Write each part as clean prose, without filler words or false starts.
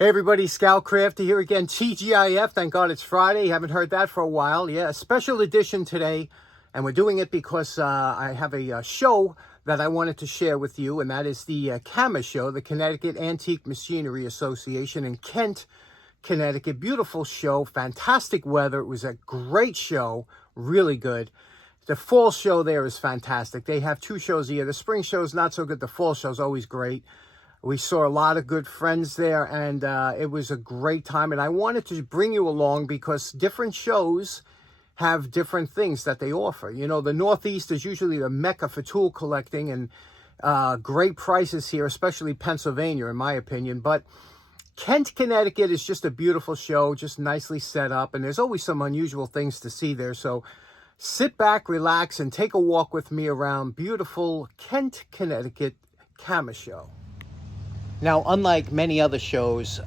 Hey everybody, Scout Crafty here again, TGIF. Thank God it's Friday. Haven't heard that for a while. Yeah, a special edition today. And we're doing it because I have a show that I wanted to share with you. And that is the CAMA show, the Connecticut Antique Machinery Association in Kent, Connecticut. Beautiful show, fantastic weather. It was a great show, really good. The fall show there is fantastic. They have two shows a year. The spring show is not so good. The fall show is always great. We saw a lot of good friends there, and it was a great time. And I wanted to bring you along because different shows have different things that they offer. You know, the Northeast is usually the mecca for tool collecting, and great prices here, especially Pennsylvania, in my opinion. But Kent, Connecticut is just a beautiful show, just nicely set up, and there's always some unusual things to see there. So sit back, relax, and take a walk with me around beautiful Kent, Connecticut CAMA show. Now, unlike many other shows,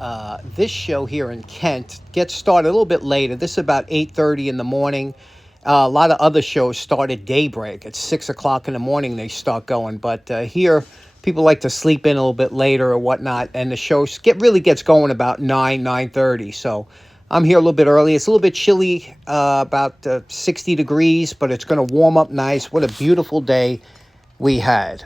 this show here in Kent gets started a little bit later. This is about 8:30 in the morning. A lot of other shows start at daybreak. At 6 o'clock in the morning they start going. But here, people like to sleep in a little bit later or whatnot. And the show really gets going about 9:30. So I'm here a little bit early. It's a little bit chilly, about 60 degrees, but it's going to warm up nice. What a beautiful day we had.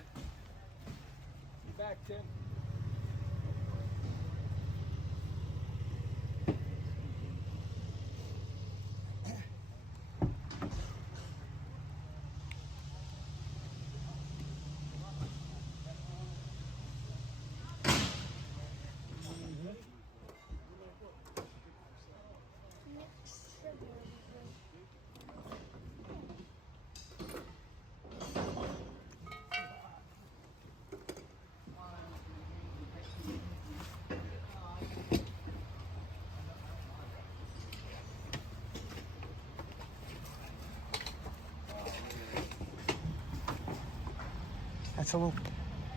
That's a little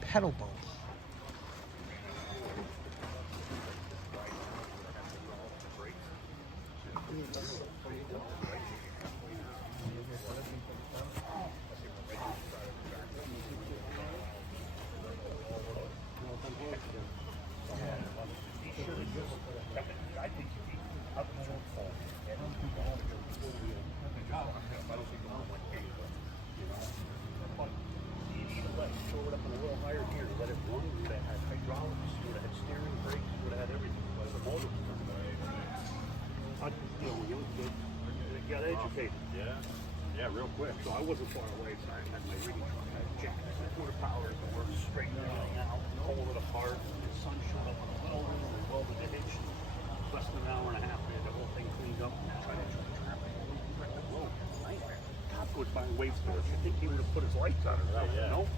pedal boat. Got educated. Yeah, real quick. So I wasn't far away, so I had my rigging truck. I had checked the quarter power to work straight everything out, pull it apart. The sun showed up on the welder, and we welded the hitch. Less than an hour and a half, we had the whole thing cleaned up and tried to check traffic. Whoa, nightmare. Cop goes by and waves to us. You think he would have put his lights on or something, you know?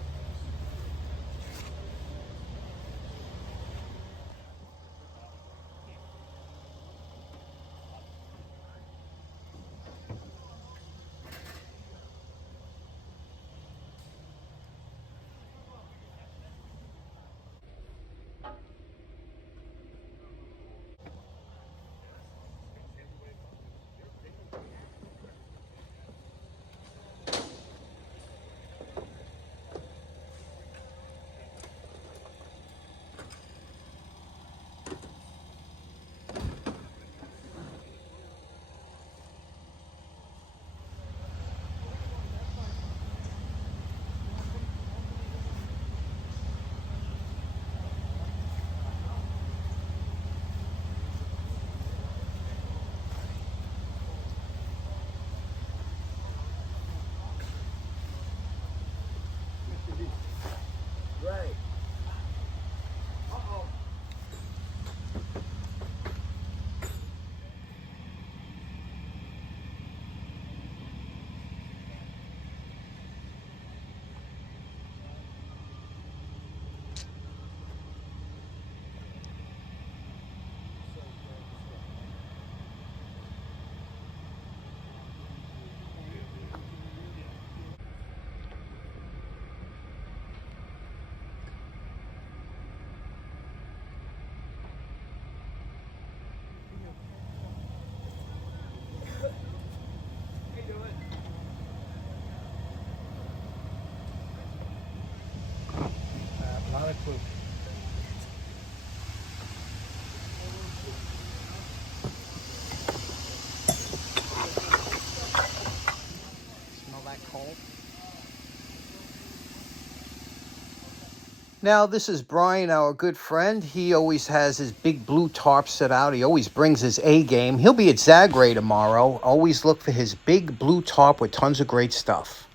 Now, this is Brian, our good friend. He always has his big blue tarp set out. He always brings his A game. He'll be at Zagray tomorrow. Always look for his big blue tarp with tons of great stuff.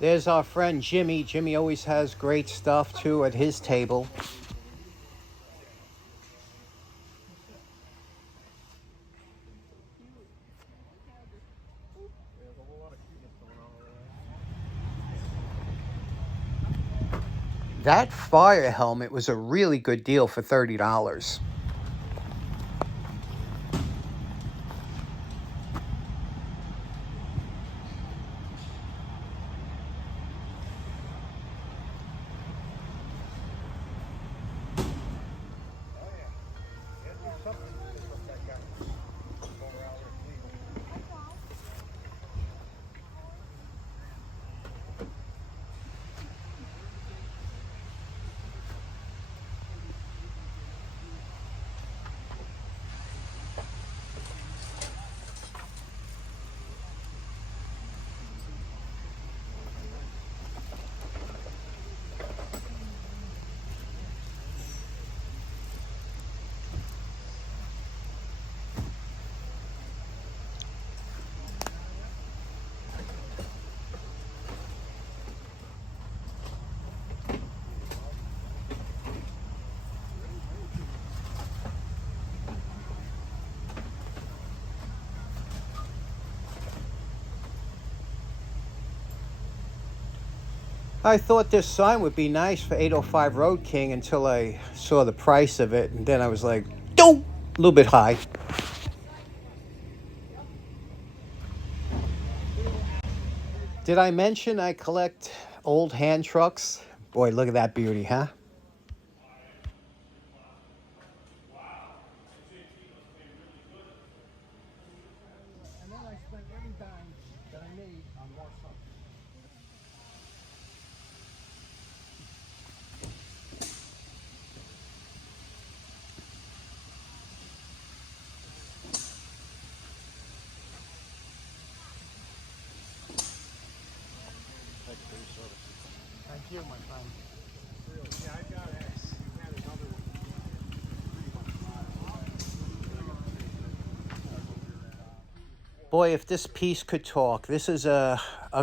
There's our friend Jimmy. Jimmy always has great stuff, too, at his table. That fire helmet was a really good deal for $30. I thought this sign would be nice for 805 Road King until I saw the price of it, and then I was like, "Dope!" A little bit high. Did I mention I collect old hand trucks? Boy, look at that beauty, huh? And then I spent every dime that I made on more something. Thank you, my friend. Yeah, I got it. I had another one. Boy, if this piece could talk, this is a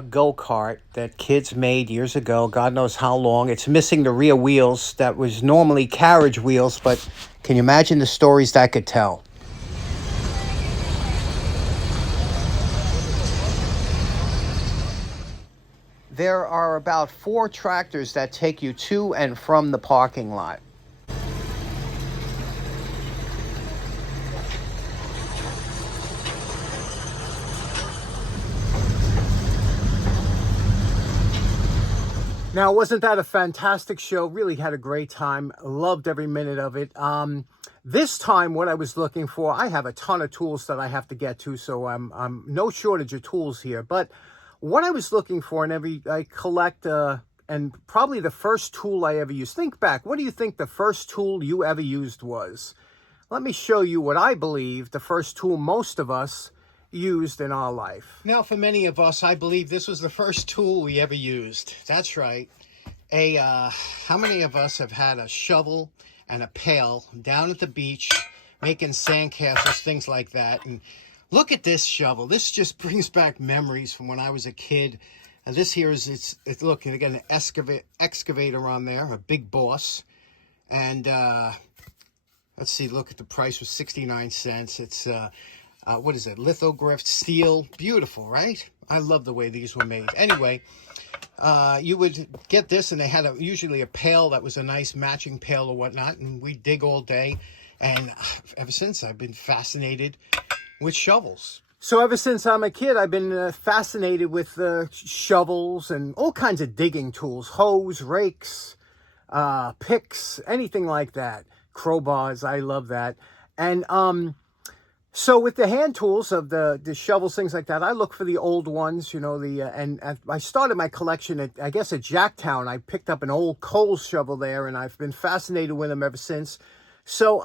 go-kart that kids made years ago, God knows how long. It's missing the rear wheels that was normally carriage wheels, but can you imagine the stories that could tell? There are about 4 tractors that take you to and from the parking lot. Now, wasn't that a fantastic show? Really had a great time. Loved every minute of it. This time, what I was looking for, I have a ton of tools that I have to get to, so I'm no shortage of tools here. But what I was looking for, and I collect, and probably the first tool I ever used. Think back. What do you think the first tool you ever used was? Let me show you what I believe the first tool most of us used in our life. Now, for many of us, I believe this was the first tool we ever used. That's right. How many of us have had a shovel and a pail down at the beach making sandcastles, things like that? And look at this shovel. This just brings back memories from when I was a kid. And this here is, it's look, you got an excavator on there, a big boss. And let's see, look at the price was 69 cents. It's what is it? Lithographed steel. Beautiful, right? I love the way these were made. Anyway, you would get this, and they had usually a pail that was a nice matching pail or whatnot, and we dig all day. And ever since, I've been fascinated with shovels. So ever since I'm a kid, I've been fascinated with shovels and all kinds of digging tools. Hoes, rakes, picks, anything like that. Crowbars, I love that. And so with the hand tools of the shovels, things like that, I look for the old ones, you know, and I started my collection at, I guess, at Jacktown. I picked up an old coal shovel there, and I've been fascinated with them ever since. So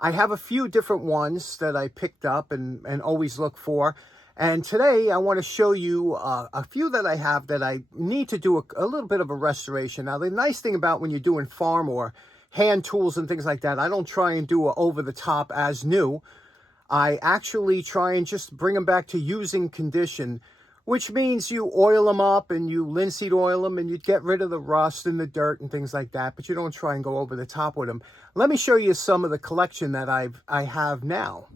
I have a few different ones that I picked up and always look for. And today I want to show you a few that I have that I need to do a little bit of a restoration. Now, the nice thing about when you're doing farm or hand tools and things like that, I don't try and do a over the top as new. I actually try and just bring them back to using condition, which means you oil them up and you linseed oil them and you get rid of the rust and the dirt and things like that, but you don't try and go over the top with them. Let me show you some of the collection that I have now.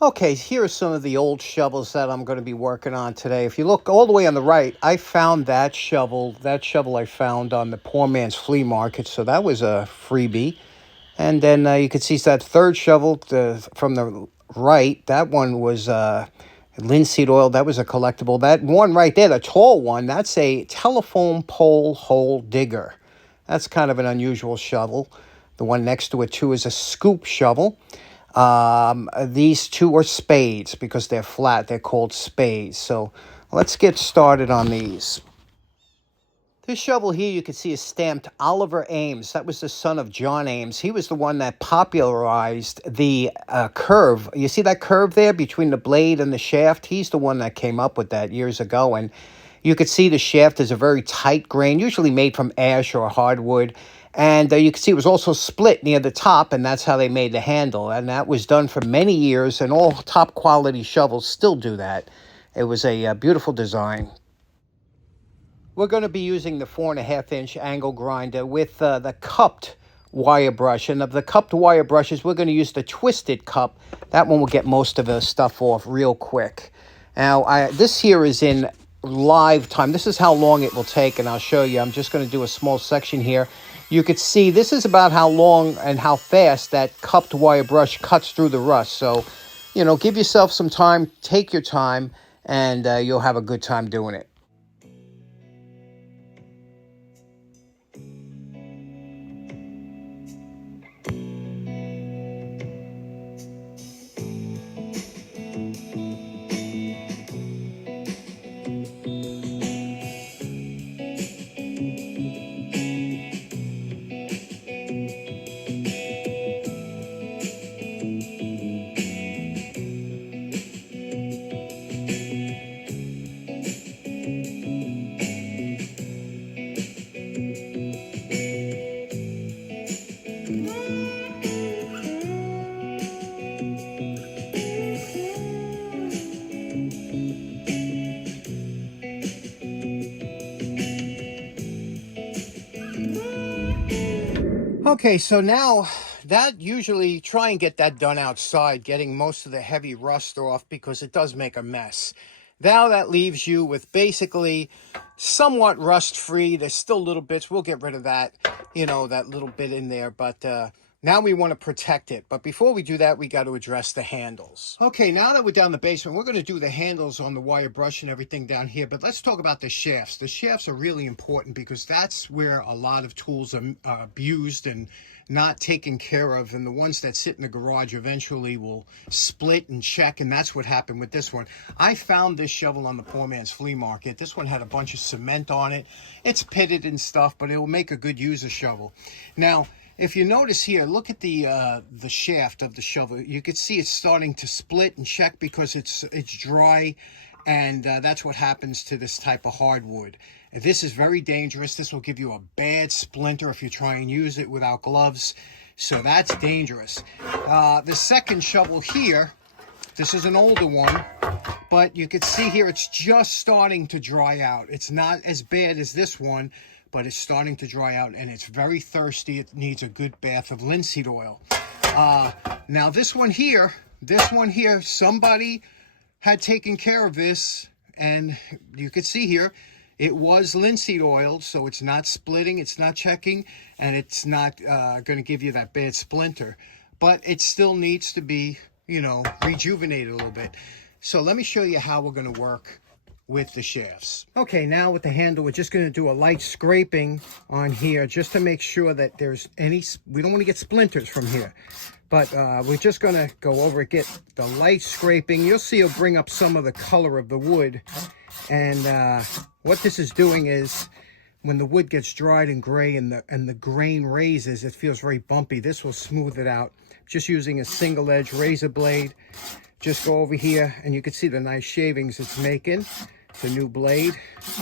Okay, here are some of the old shovels that I'm going to be working on today. If you look all the way on the right, I found that shovel. That shovel I found on the poor man's flea market, so that was a freebie. And then you can see that third shovel from the right. That one was linseed oil. That was a collectible. That one right there, the tall one, that's a telephone pole hole digger. That's kind of an unusual shovel. The one next to it, too, is a scoop shovel. These two are spades because they're flat. They're called spades. So let's get started on these. This shovel here you can see is stamped Oliver Ames. That was the son of John Ames. He was the one that popularized the curve. You see that curve there between the blade and the shaft? He's the one that came up with that years ago. And you could see the shaft is a very tight grain, usually made from ash or hardwood. And you can see it was also split near the top, and that's how they made the handle. And that was done for many years, and all top quality shovels still do that. It was a beautiful design. We're going to be using the 4.5-inch angle grinder with the cupped wire brush. And of the cupped wire brushes, we're going to use the twisted cup. That one will get most of the stuff off real quick. Now, this here is in live time. This is how long it will take, and I'll show you. I'm just going to do a small section here. You could see this is about how long and how fast that cupped wire brush cuts through the rust. So, you know, give yourself some time, take your time, and you'll have a good time doing it. Okay, so now that usually try and get that done outside, getting most of the heavy rust off because it does make a mess. Now that leaves you with basically somewhat rust-free. There's still little bits. We'll get rid of that, you know, that little bit in there. But now we want to protect it. But before we do that, we got to address the handles. Okay, now that we're down the basement, we're going to do the handles on the wire brush and everything down here. But let's talk about the shafts. The shafts are really important because that's where a lot of tools are abused and not taken care of, and the ones that sit in the garage eventually will split and check, and that's what happened with this one. I found this shovel on the poor man's flea market. This one had a bunch of cement on it. It's pitted and stuff, but it will make a good user shovel. Now, if you notice here, look at the shaft of the shovel. You can see it's starting to split and check because it's dry, and that's what happens to this type of hardwood. This is very dangerous. This will give you a bad splinter if you try and use it without gloves. So that's dangerous. The second shovel here, this is an older one, but you can see here it's just starting to dry out. It's not as bad as this one, but it's starting to dry out, and it's very thirsty. It needs a good bath of linseed oil. Now this one here, somebody had taken care of this, and you can see here, it was linseed oiled, so it's not splitting, it's not checking, and it's not going to give you that bad splinter. But it still needs to be, you know, rejuvenated a little bit. So let me show you how we're going to work with the shafts. Okay, now with the handle, we're just going to do a light scraping on here just to make sure that there's we don't want to get splinters from here. But we're just going to go over it, get the light scraping. You'll see it'll bring up some of the color of the wood. And what this is doing is when the wood gets dried and gray and the grain raises, it feels very bumpy. This will smooth it out. Just using a single edge razor blade. Just go over here and you can see the nice shavings it's making. It's a new blade.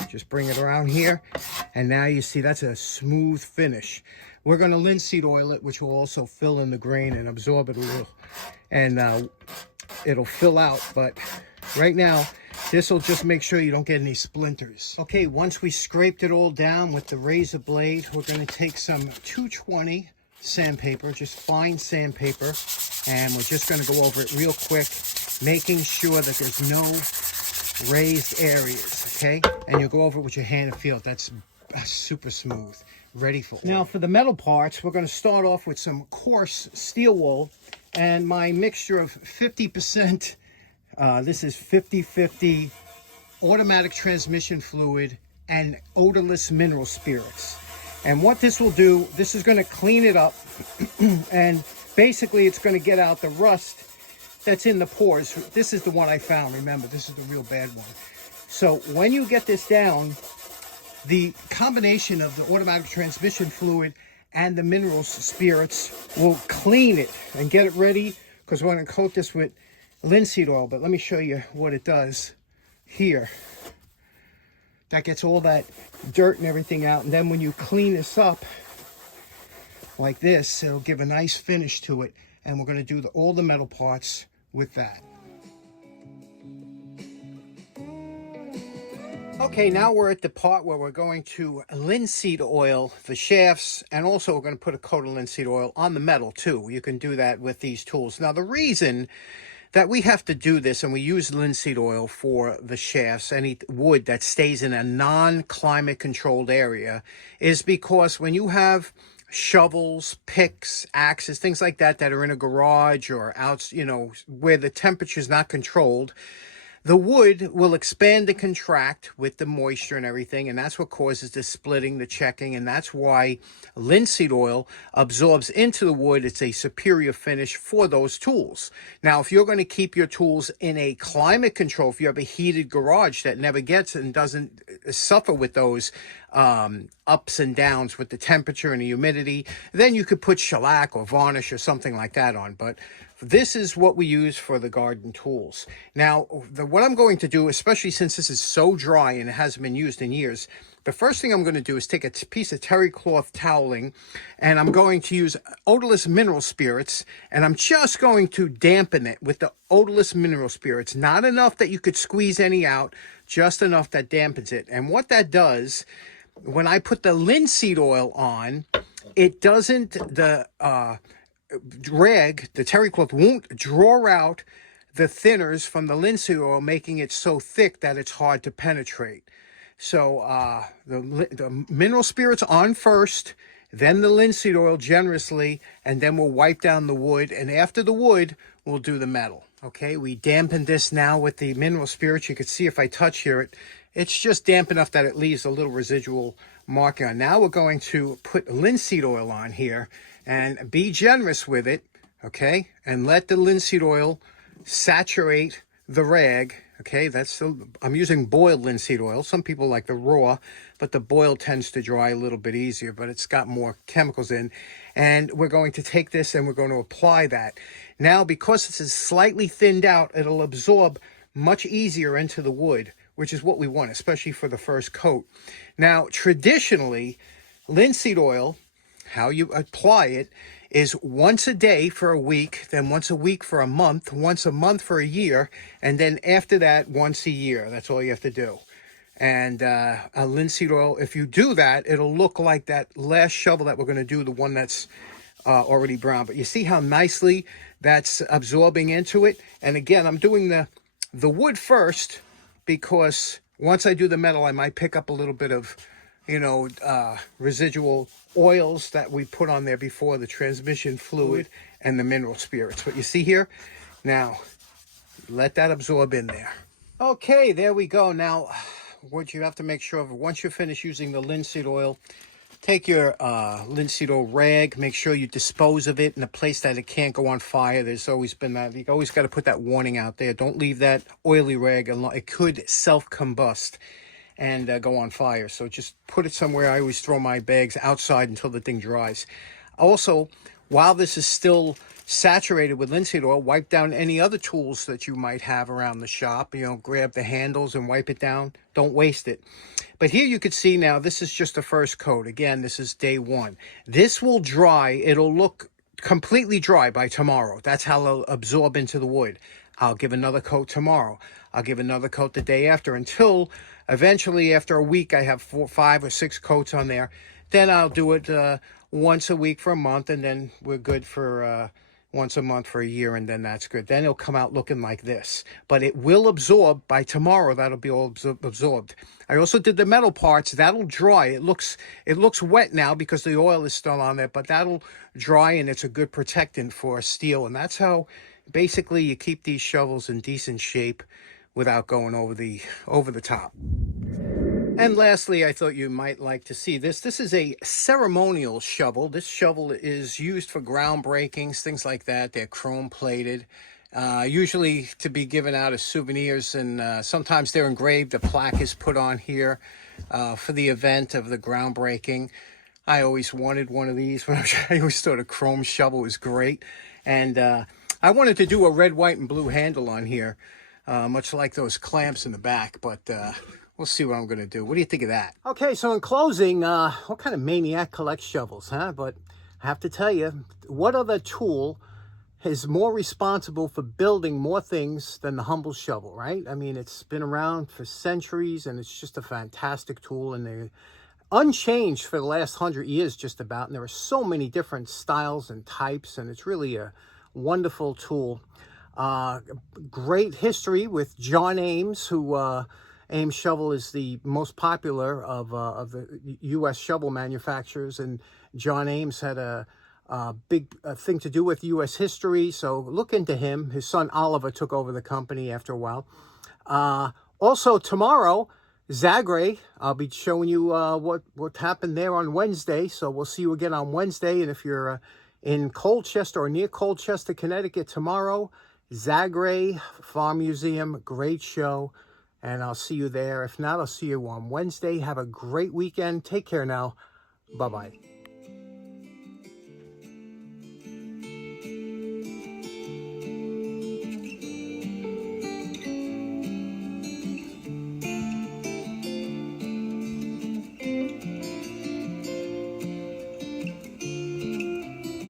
Just bring it around here. And now you see that's a smooth finish. We're going to linseed oil it, which will also fill in the grain and absorb it a little. And it'll fill out. But right now, this will just make sure you don't get any splinters. Okay, once we scraped it all down with the razor blade, we're going to take some 220 sandpaper, just fine sandpaper, and we're just going to go over it real quick, making sure that there's no raised areas, okay? And you'll go over it with your hand and feel it. That's super smooth, ready for oil. Now for the metal parts, we're going to start off with some coarse steel wool, and my mixture of 50%, this is 50-50 automatic transmission fluid and odorless mineral spirits. And what this will do, this is going to clean it up, and basically it's going to get out the rust that's in the pores. This is the one I found, remember, this is the real bad one. So when you get this down, the combination of the automatic transmission fluid and the mineral spirits will clean it and get it ready, because we're going to coat this with linseed oil. But let me show you what it does here. That gets all that dirt and everything out, and then when you clean this up like this, it'll give a nice finish to it. And we're going to do all the metal parts with that. Okay, now we're at the part where we're going to linseed oil the shafts, and also we're going to put a coat of linseed oil on the metal too. You can do that with these tools. Now the reason that we have to do this, and we use linseed oil for the shafts, any wood that stays in a non-climate controlled area, is because when you have shovels, picks, axes, things like that that are in a garage or out, you know, where the temperature is not controlled, the wood will expand and contract with the moisture and everything, and that's what causes the splitting, the checking, and that's why linseed oil absorbs into the wood. It's a superior finish for those tools. Now, if you're going to keep your tools in a climate control, if you have a heated garage that never gets and doesn't suffer with those ups and downs with the temperature and the humidity, then you could put shellac or varnish or something like that on. But this is what we use for the garden tools. Now, what I'm going to do, especially since this is so dry and it hasn't been used in years, the first thing I'm going to do is take a piece of terry cloth toweling, and I'm going to use odorless mineral spirits, and I'm just going to dampen it with the odorless mineral spirits. Not enough that you could squeeze any out, just enough that dampens it. And what that does, when I put the linseed oil on, it doesn't, the rag, the terry cloth won't draw out the thinners from the linseed oil, making it so thick that it's hard to penetrate. So the mineral spirits on first, then the linseed oil generously, and then we'll wipe down the wood, and after the wood we'll do the metal. Okay, we dampened this now with the mineral spirits. You can see if I touch here, it's just damp enough that it leaves a little residual marking on. Now we're going to put linseed oil on here, and be generous with it, okay? And let the linseed oil saturate the rag, okay? I'm using boiled linseed oil. Some people like the raw, but the boiled tends to dry a little bit easier, but it's got more chemicals in. And we're going to take this and we're going to apply that. Now, because this is slightly thinned out, it'll absorb much easier into the wood, which is what we want, especially for the first coat. Now, traditionally, linseed oil, how you apply it, is once a day for a week, then once a week for a month, once a month for a year, and then after that, once a year. That's all you have to do. And a linseed oil, if you do that, it'll look like that last shovel that we're going to do, the one that's already brown. But you see how nicely that's absorbing into it? And again, I'm doing the wood first, because once I do the metal, I might pick up a little bit of, you know, residual oils that we put on there before, the transmission fluid and the mineral spirits. What you see here, now let that absorb in there. Okay, there we go. Now, what you have to make sure of, once you're finished using the linseed oil, take your linseed oil rag, make sure you dispose of it in a place that it can't go on fire. There's always been that. You always got to put that warning out there. Don't leave that oily rag alone. It could self-combust. and go on fire. So just put it somewhere. I always throw my bags outside until the thing dries. Also, while this is still saturated with linseed oil, wipe down any other tools that you might have around the shop. You know, grab the handles and wipe it down. Don't waste it. But here you can see now, this is just the first coat. Again, this is day one. This will dry. It'll look completely dry by tomorrow. That's how it'll absorb into the wood. I'll give another coat tomorrow. I'll give another coat the day after, until eventually after a week I have 4, 5, or 6 coats on there. Then I'll do it once a week for a month, and then we're good for once a month for a year, and then that's good. Then it'll come out looking like this. But it will absorb by tomorrow. That'll be all absorbed. I also did the metal parts. That'll dry. It looks wet now because the oil is still on there, but that'll dry, and it's a good protectant for steel. And that's how basically you keep these shovels in decent shape without going over the top. And lastly, I thought you might like to see this. This is a ceremonial shovel. This shovel is used for groundbreakings, things like that. They're chrome plated, usually to be given out as souvenirs, and sometimes they're engraved. A plaque is put on here for the event of the groundbreaking. I always wanted one of these. I always thought a chrome shovel was great. And I wanted to do a red, white, and blue handle on here, much like those clamps in the back, but we'll see what I'm going to do. What do you think of that? Okay, so in closing, what kind of maniac collects shovels, huh? But I have to tell you, what other tool is more responsible for building more things than the humble shovel, right? I mean, it's been around for centuries, and it's just a fantastic tool, and they're unchanged for the last 100 years just about, and there are so many different styles and types, and it's really a wonderful tool. Great history with John Ames, who Ames shovel is the most popular of the U.S. shovel manufacturers, and John Ames had a big thing to do with U.S. history, so look into him. His son Oliver took over the company after a while. Also tomorrow, Zagray, I'll be showing you what happened there on Wednesday, so we'll see you again on Wednesday. And if you're in Colchester or near Colchester, Connecticut tomorrow, Zagray Farm Museum, great show. And I'll see you there. If not, I'll see you on Wednesday. Have a great weekend. Take care now. Bye-bye.